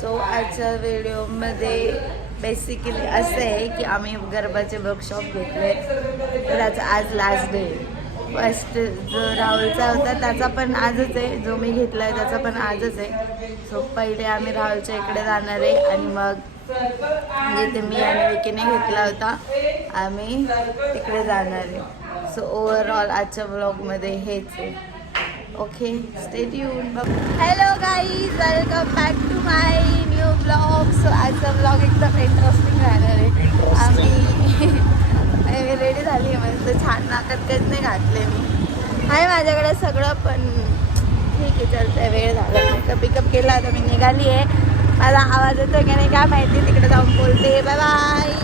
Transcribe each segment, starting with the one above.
So आजच्या व्हिडिओमध्ये basically असं आहे की आम्ही गरबाचे वर्कशॉप घेतले, तर त्याचा आज लास्ट डे. फर्स्ट जो राहुलचा होता त्याचा पण आजच आहे, जो मी घेतला आहे त्याचा पण आजच आहे. सो पहिले आम्ही राहुलच्या इकडे जाणार आहे आणि मग जिथे मी आणि विकीने घेतला होता आम्ही तिकडे जाणार आहे. सो ओव्हरऑल आजच्या व्लॉगमध्ये हेच आहे. Okay, stay tune. Hello guys, welcome back to my new blog. So आजचा ब्लॉग एकदम इंटरेस्टिंग राहणार आहे. आम्ही रेडी झाली आहे, म्हणजे छान नाकात नाही घातले मी. आहे माझ्याकडे सगळं, पण ठीक आहे, चलतंय. वेळ झाला, मेकअप पिकअप केला तर मी निघाली आहे. माझा आवाज येतो की नाही काय माहिती, तिकडे जाऊन बोलते. Bye bye.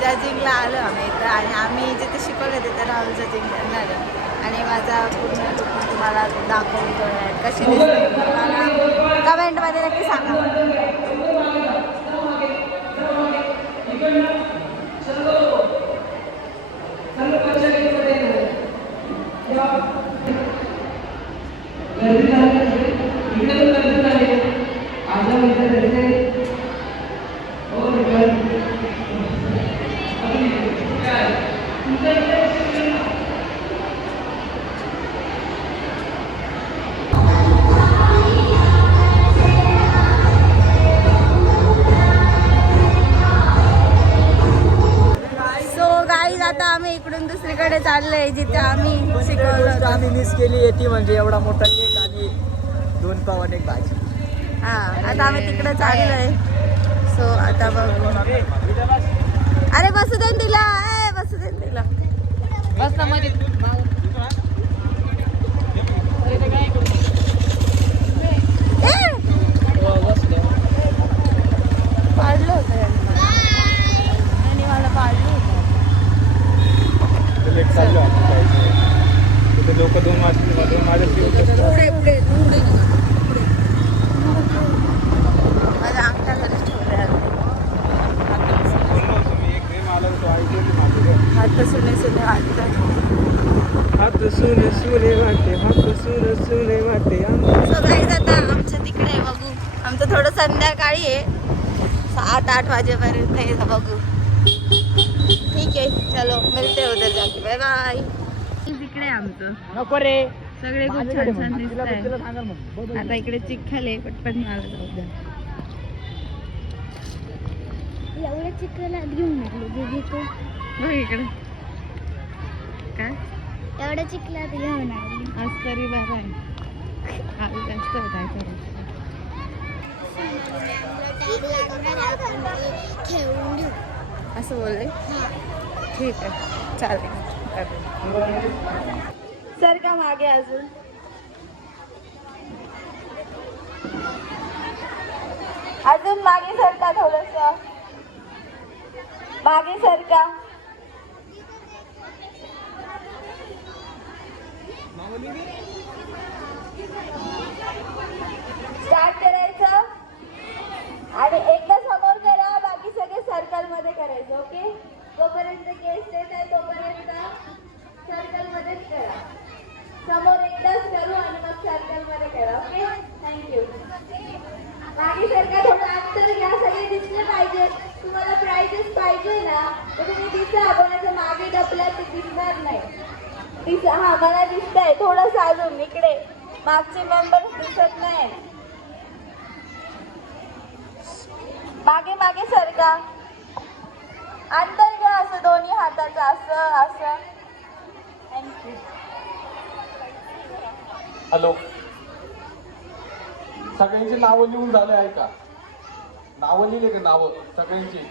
जजिंगला आलो आम्ही इथं, आणि आम्ही जिथे शिकवलं तिथे राहुल जजिंग करणार आहे. आणि माझा पूर्ण लुक तुम्हाला दाखवतो कशी दिसते, मला कमेंटमध्ये नक्की सांगा. आता आम्ही इकडून दुसरीकडे चाललोय जिथे आम्ही शिकवलं. आम्ही मिस केली येते, म्हणजे एवढा मोठा केक आणि 2 पाव आणि 1 भाजी. हा, आता आम्ही तिकडे चाललोय. सो आता बघू. अरे बसू दे तिला, बसू दे तिला. बस ना मध्ये. पाडलं होतं यांनी मला पाडलं होतं. लोक 2 माझ्या पुढे पुढे पुढे माझ्या अंगठाकडे ठेवले. हात सुने सुने वाटतात, हात सुने सुने वाटते, हात सुने सुने वाटते. सगळे आता आमच्या तिकडे बघू. आमचं थोडं संध्याकाळी आहे, 7-8 वाजेपर्यंत आहे. बघू, ठीक आहे, चलो मिळते उद्या जाके. Bye bye. तिकडे आमचं नको रे, सगळे खूप छान छान दिसत आहे. आता इकडे चिखल आहे, पटपट मला जाऊ द्या. एवढ्या चिखलात घेऊन लागलो दीदी तू. बघ इकडे काय एवढ्या चिखलात घेऊन आली. आज तरी बरं आहे, आज जास्त काय करायचं. खेळून घेऊ असं बोलले. ठीक आहे, चालेल. सर का मागे अजून अजून मागे सरका थोडंसं. मागे सरका. स्टार्ट करायचं आणि एकदा समोर करा, बाकी सगळे सर्कल मध्ये करायचं. ओके, जोपर्यंत गेस्ट येत आहे तोपर्यंत सर्कल मध्येच करा. समोर एकदाच करू आणि मग सर्कल मध्ये करा. Okay, thank you. मागे सरका, थोडं अंतर घ्या, सगळे दिसले पाहिजे. तुम्हाला प्राइजेस पाहिजे ना तर तुम्ही दिसा, कोणाच्या मागे डबला ते दिसणार नाही. दिसा, हा मला दिसतंय. थोडंसं अजून इकडे मागचे मेंबर दिसत नाही. मागे मागे सरका, अंतर घ्या असं दोन्ही हाताचं, असं असं. थँक्यू. हॅलो, सगळ्यांची नावं लिहून झाले आहे का? नावं लिहिले का? नावं सगळ्यांची.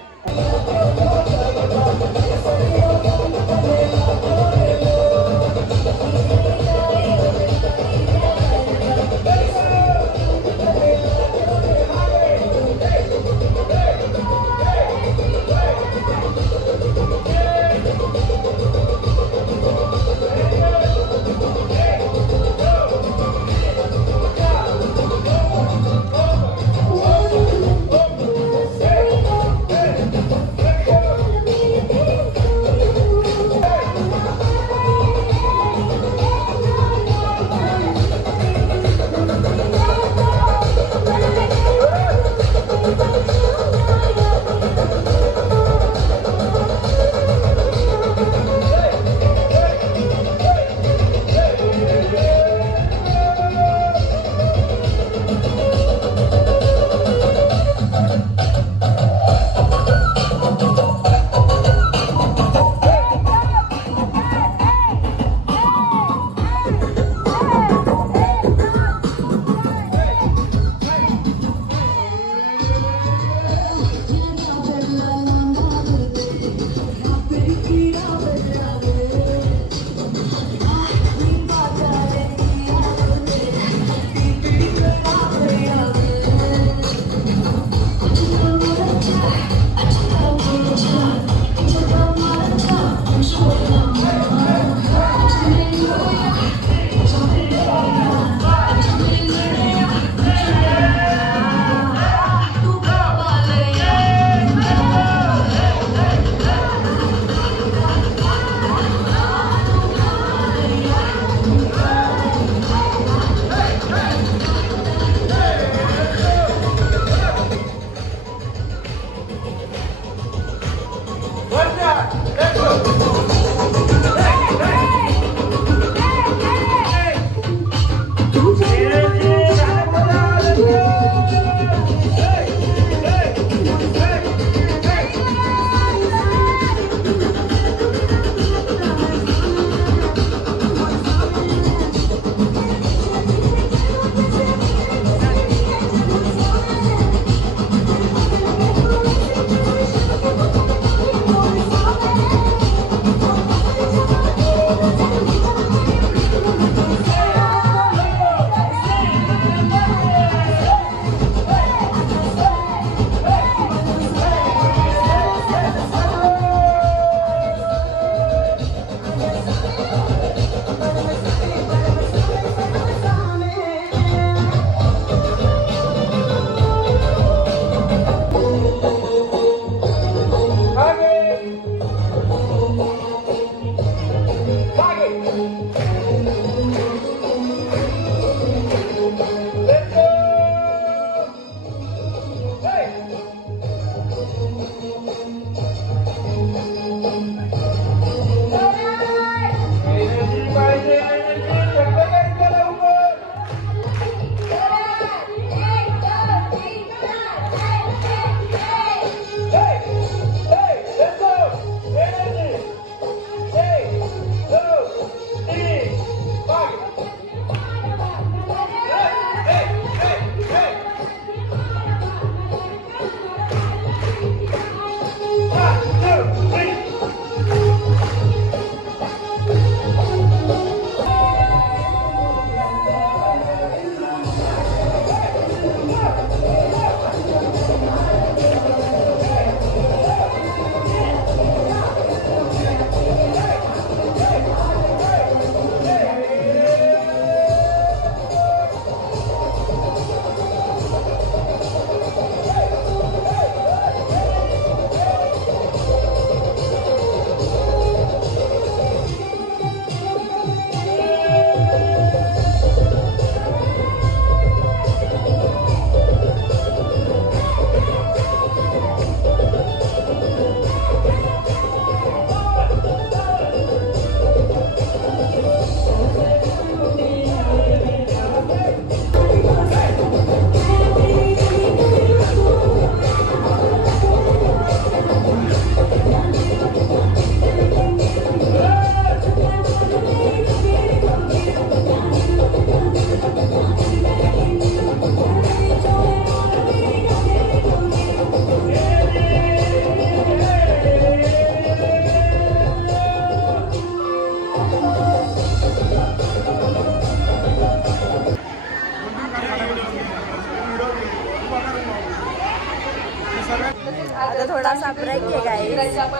आता थोडासा ब्रेक आहे guys. आपण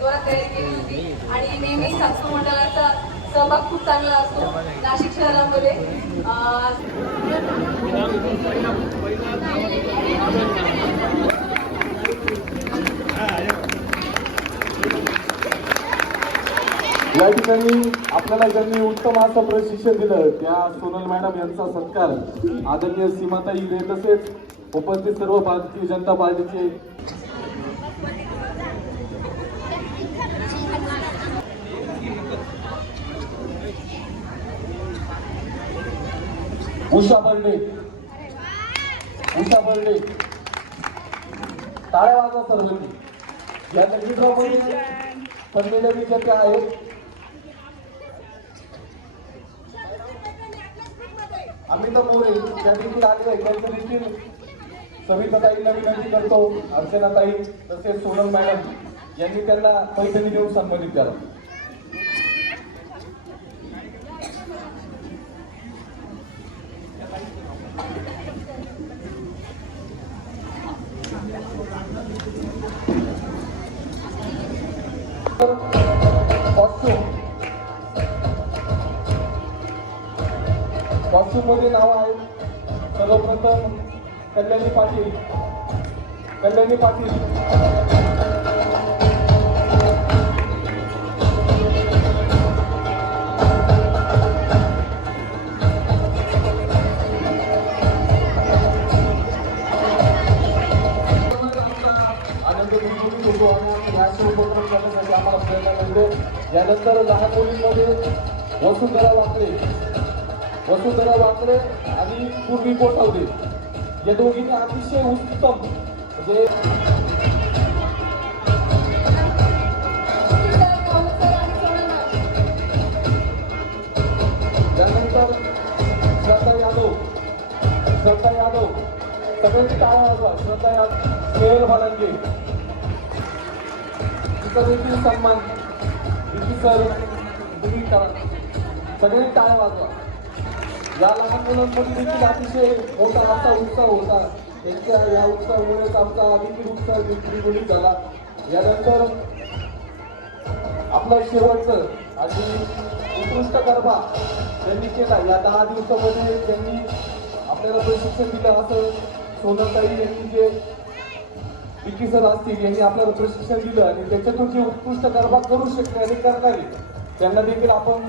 जोरात तयारी केली होती आणि नेहमी सासू मंडळाचा सहभाग खूप चांगला असतो नाशिक शहरामध्ये. या ठिकाणी आपल्याला ज्यांनी उत्तम असं प्रशिक्षण दिलं त्या सोनल मॅडम यांचा सत्कार आदरणीय सीमाताई हिरे तसेच उपस्थित सर्व भारतीय जनता पार्टीचे उषा बर्डे टाळ्या वाजवा सर्वांनी. या नगरीमध्ये पडलेल्या विजेत्या आहेत. अमिता मोरे त्या देखील आले आहेत. त्यांचं देखील सविताताईंना विनंती करतो, अर्चनाताई तसेच सोनल मॅडम यांनी त्यांना पैठणी देऊन सन्मानित केलं. कॉस्ट्यूम मध्ये नाव आहेत. सर्वप्रथम कल्याणी पाटील. आनंद होतो आणि असे उपक्रम करण्यासाठी आम्हाला प्रेरणा मिळते. यानंतर लहान मुलींमध्ये वसुंधरा वाकडे आणि पूर्वी कोठावदे या दोघींनी अतिशय उत्तम म्हणजे त्यानंतर श्रद्धा यादव सगळ्यांची टाळ्या वाजवा. श्रद्धा यादव, स्नेहल भालंगे तिचा देखील सन्मान सर तुम्ही करा. सगळ्यांनी टाळ्या वाजवा. या लहान मुलांमध्ये देखील अतिशय मोठा असा उत्साह होता. त्यांच्या या उत्साहामुळेच आमचा देखील उत्साह द्विगुणित झाला. यानंतर आपला शेवटचं आणि उत्कृष्ट गरबा त्यांनी केला. या 10 दिवसामध्ये त्यांनी आपल्याला प्रशिक्षण दिलं. असं सोनलताई यांनी जे विकी सर असतील यांनी आपल्याला प्रशिक्षण दिलं आणि त्याच्यातून जे उत्कृष्ट गरबा करू शकणे आणि करणारे त्यांना देखील आपण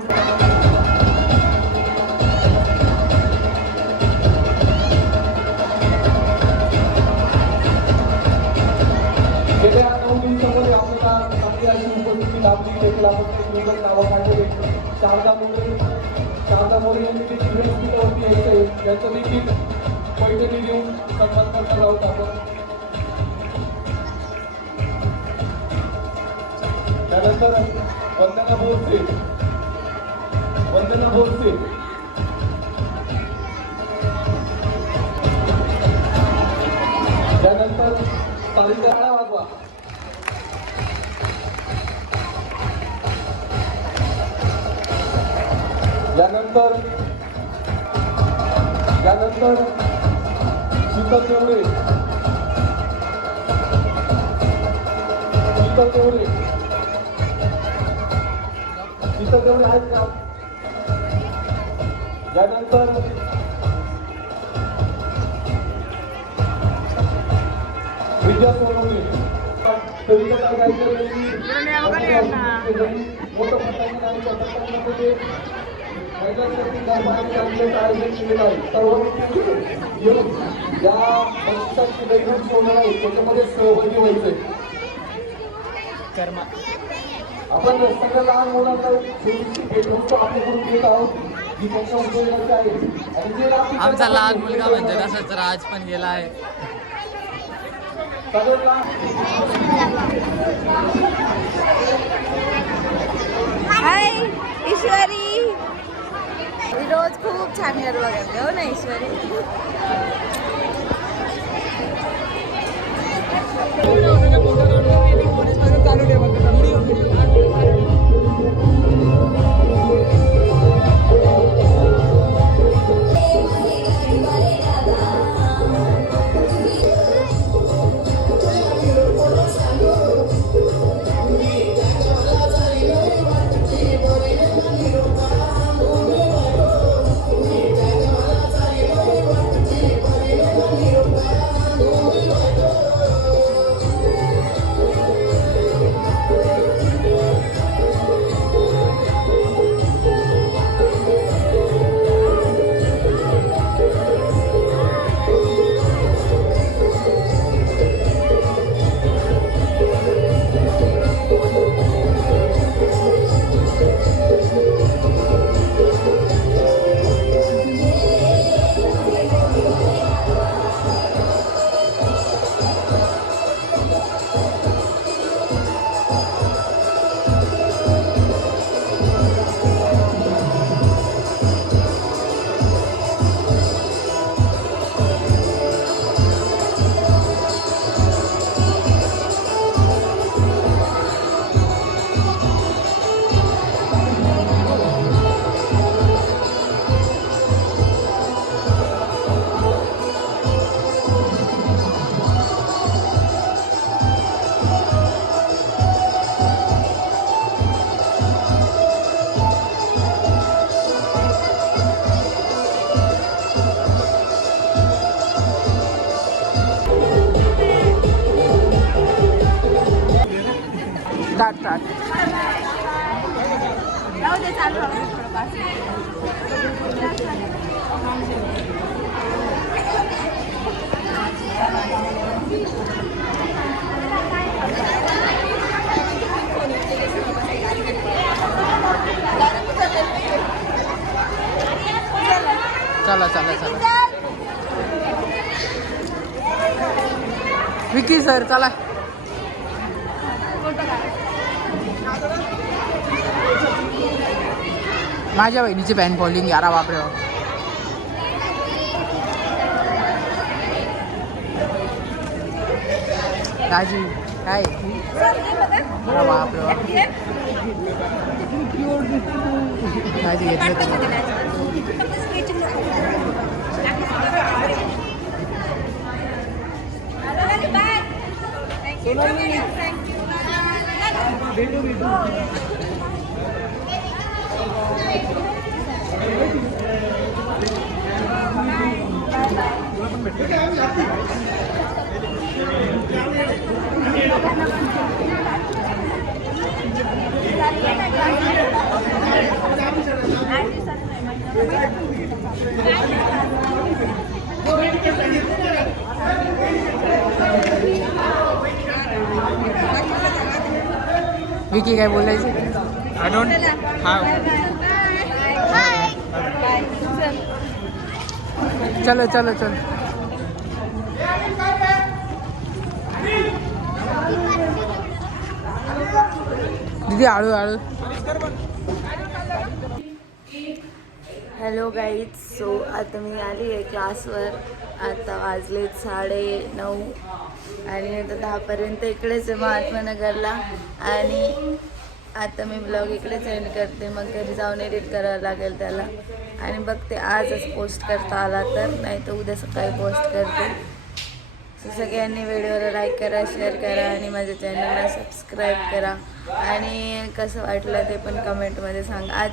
गेल्या 9 दिवसामध्ये आपल्याला चांगली अशी उपस्थिती लाभली. देखील आपण काही नावं काढले. शारदा मोरे यांनी देखील व्यासपीठावरती यायचं त्याचं देखील पैठणी देऊन सन्मान करणार आहोत आपण. त्यानंतर वंदना बोरसे त्यानंतर सारिका टाळ्या वाजवा. यानंतर शीतल तेवढे आहेत का? यानंतर विद्या सोनवणे कविता काय मोठं आयोजन केलेलं आहे. सर्व या सोडणार आहे त्याच्यामध्ये सहभागी व्हायचंय. आपण सगळ्या लहान मुलांना भेटवस्तू आपल्याकडून देत आहोत जी त्यांच्या उपयोगाची आहे. आणि जे आमचा लहान मुलगा म्हणजे तसंच राज पण गेला आहे. हाय ईश्वरी, रोज खूप छान गरबा करते हो ना ईश्वरी. Start start. जाऊ दे, चालू राहू दे थोडं 5 चला चला चला. विकी सर चला. माझ्या बहिणीची पॅन फॉलिंग यारा बापरे. राजू काय बापरे राजू घेतलं. विकी काय बोलायचं. I don't have. चलो चलो चलो. दीदी हळू हळू. Hello guys. सो आता मी आली आहे क्लासवर. आता वाजले 9:30 आणि आता 10पर्यंत इकडेच आहे महात्मानगरला. आणि आता मी ब्लॉग इकडेच एंड करते. मग घरी जाऊन एडिट करावं लागेल त्याला. आणि बघते आजच पोस्ट करता आला तर, नाही तर उद्या सकाळी पोस्ट करते. सो सगळ्यांनी व्हिडिओला लाईक करा, शेअर करा आणि माझ्या चॅनलला सबस्क्राईब करा. आणि कसं वाटलं ते पण कमेंटमध्ये सांगा. आज